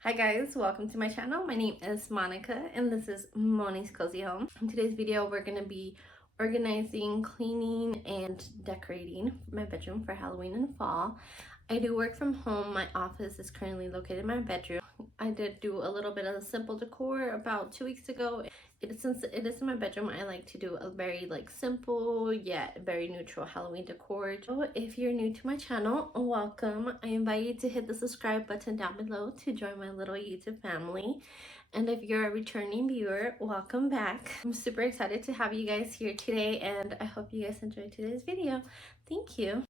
Hi guys, welcome to my channel. My name is Monica and this is Moni's Cozy Home. In today's video, we're going to be organizing, cleaning, and decorating my bedroom for Halloween and fall. I do work from home. My office is currently located in my bedroom. I did do a little bit of simple decor about 2 weeks ago. Since it is in my bedroom, I like to do a very simple yet very neutral Halloween decor. So if you're new to my channel, welcome. I invite you to hit the subscribe button down below to join my little YouTube family. And if you're a returning viewer, welcome back. I'm super excited to have you guys here today, and I hope you guys enjoyed today's video. Thank you.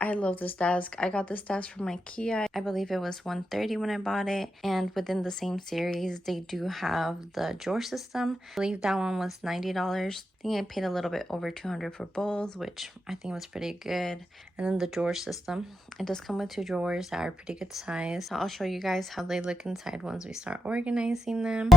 I love this desk. I got this desk from IKEA. I believe it was $130 when I bought it. And within the same series, they do have the drawer system. I believe that one was $90. I think I paid a little bit over $200 for both, which I think was pretty good. And then the drawer system. It does come with 2 drawers that are pretty good size. So I'll show you guys how they look inside once we start organizing them.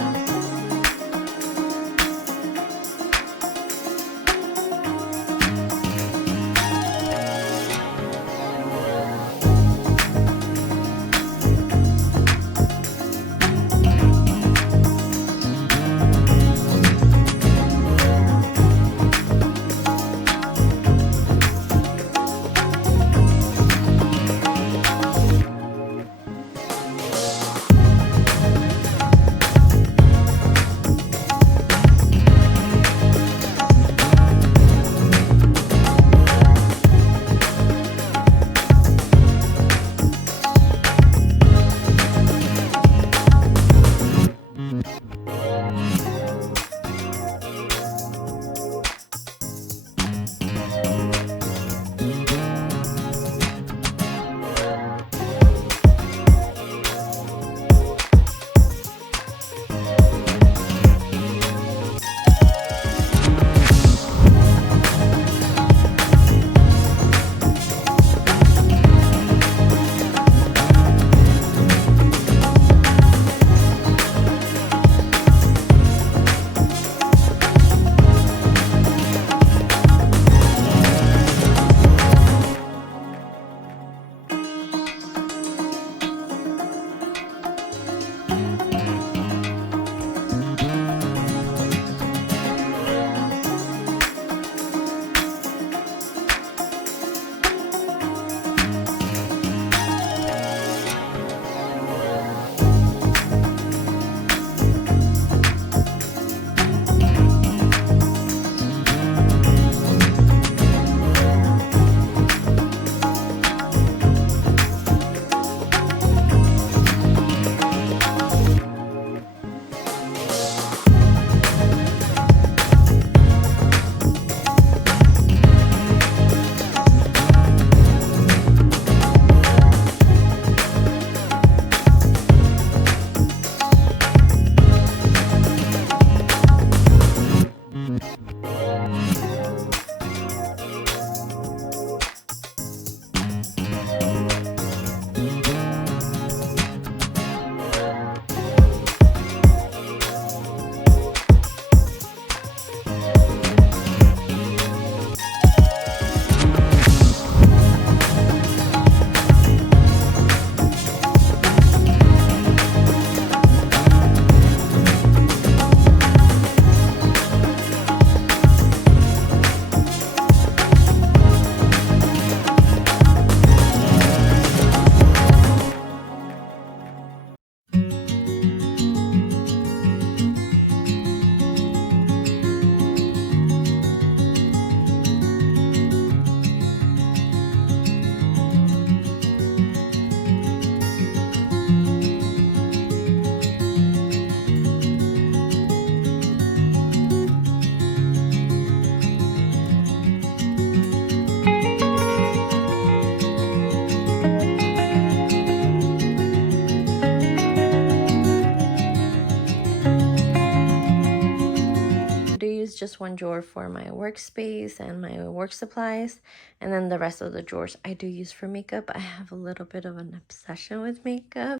Just one drawer for my workspace and my work supplies, and then the rest of the drawers I do use for makeup. I have a little bit of an obsession with makeup.